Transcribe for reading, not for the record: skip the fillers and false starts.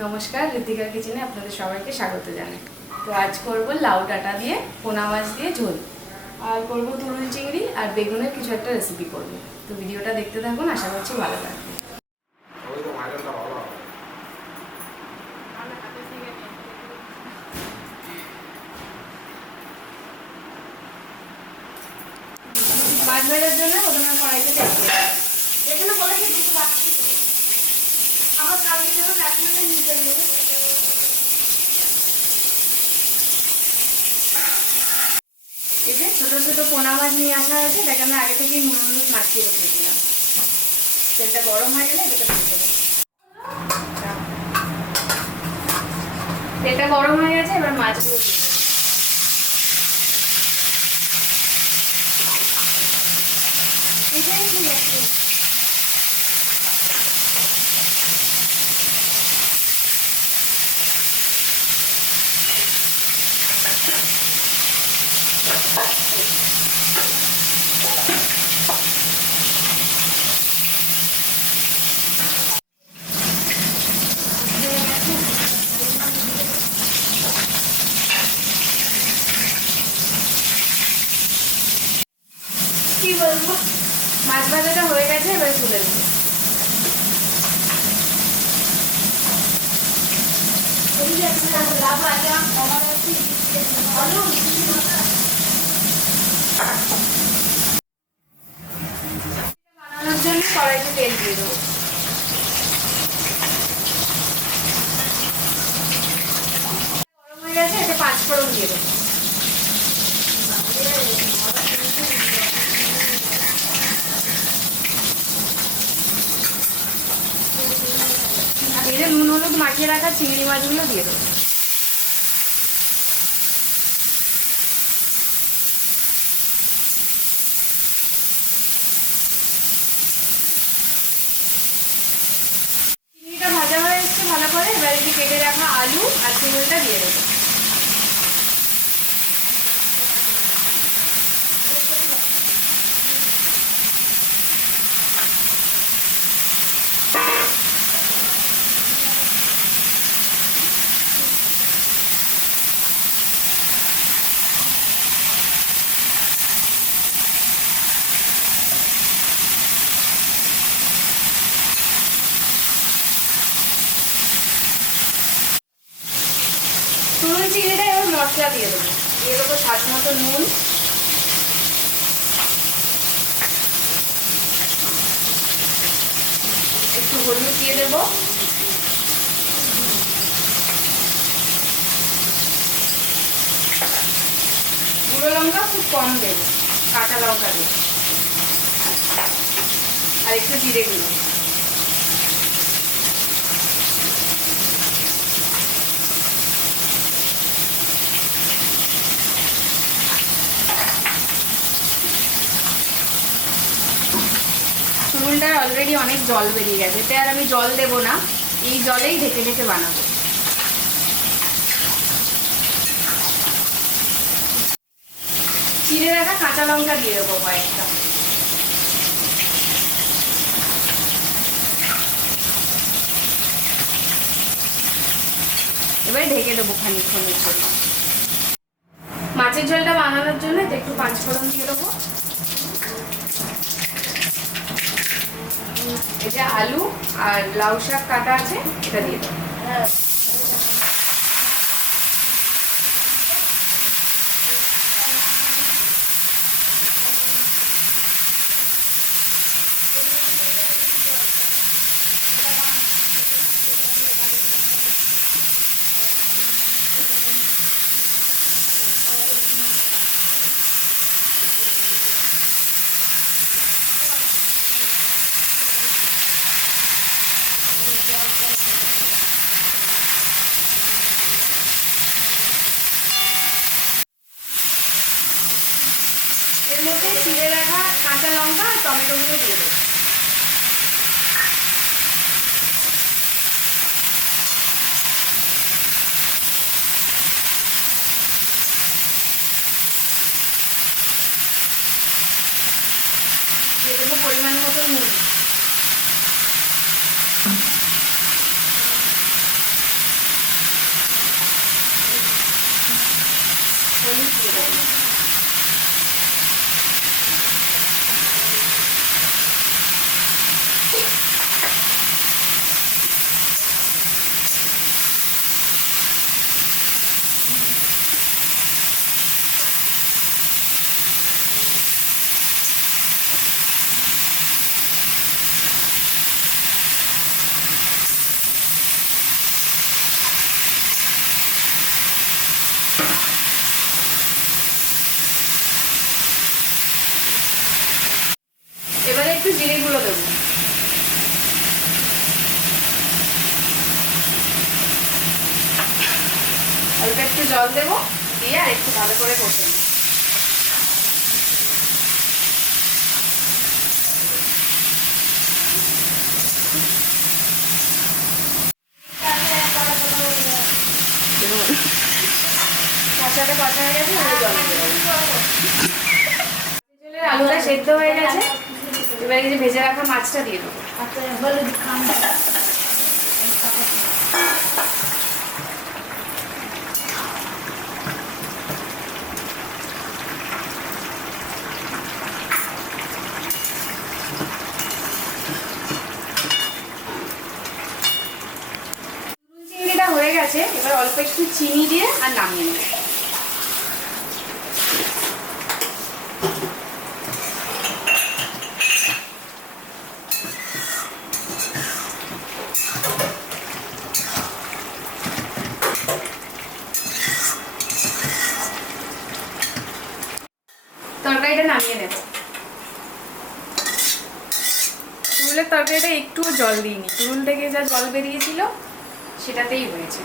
নমস্কার, ঋতিকার কিচেনে আপনাদের সবাইকে স্বাগত জানাই। তো আজ করব লাউ ডাঁটা দিয়ে পোনা মাছ দিয়ে ঝোল, আর করব তরুণ চিংড়ি আর বেগুনের কিছু একটা রেসিপি করব। তো ভিডিওটা দেখতে থাকুন, আশা করছি ভালো লাগবে। মাছ ভাজার জন্য প্রথমে কড়াইতে তেল দিয়ে এখানে বলেছি দুটো রাখছি, আমার কালকে যখন রাখলে নিতে দেবো। এই যে ছোটো ছোটো পোনা মাছ নিয়ে আসা হয়েছে, এটাকে আমি আগে থেকেই নুন হলুদ মাখিয়ে রেখেছিলাম। তেলটা গরম হয়ে গেলে এটাকে দিয়ে দেবো। তেলটা গরম হয়ে গেছে, এবার মাছগুলো দিয়ে দেবো। এটাই ঠিক আছে। কি বলবো, মাছ ভাজাটা হয়ে গেছে, এবার তুলে দেবো। বানানোর জন্য কড়াইতে তেল দিয়ে দেবো। গরম হয়ে গেছে, এটা 5 ফোড়ন দিয়ে দেবো। এই যে নুন হলুদ মাখিয়ে রাখা চিংড়ি মাছগুলো দিয়ে দেবো। চিংড়িটা ভাজা হয়ে এসছে ভালো করে, এবার এই যে কেটে রাখা আলু আর চিংড়িটা দিয়ে দেবো। তরুণ চিংড়িটা এবার মশলা দিয়ে দেবো। দিয়ে দেবো স্বাদ মতো নুন, একটু হলুদ দিয়ে দেবো, গুঁড়ো লঙ্কা খুব কম দেবো, কাঁচা লঙ্কা দেবো, আর একটু জিরে গুঁড়ো। চুলটার অলরেডি অনেক জল বেরিয়ে গেছে, এতে আর আমি জল দেবো না, এই জলেই ঢেকে ঢেকে বানাবো। চিড়ে রাখা কাঁচা লঙ্কা দিয়ে দেবো কয়েকটা। এবার ঢেকে দেবো খানিকক্ষণের জন্য। মাছের ঝোলটা বানানোর জন্য একটু 5 ফোড়ন দিয়ে দেবো। এই যে আলু আর লাউ শাক কাটা আছে, এটা দিয়ে দেবো। চিনিগুলো দেবো। অল্প একটু জল দেবো, দিয়ে আর একটু ভালো করে কষে নেব। কষাটা কষা হয়ে গেছে, আলুটা সেদ্ধ হয়ে গেছে। এবার এই যে ভেজে রাখা মাছটা দিয়ে দেবো। চিংড়িটা হয়ে গেছে, এবার অল্প একটু চিনি দিয়ে আর নামিয়ে নেব। তরকারিটা নামিয়ে নেব। তুরুলের তরকারিটা একটুও জল দিইনি, তুরুল থেকে যা জল বেরিয়েছিল সেটাতেই হয়েছে।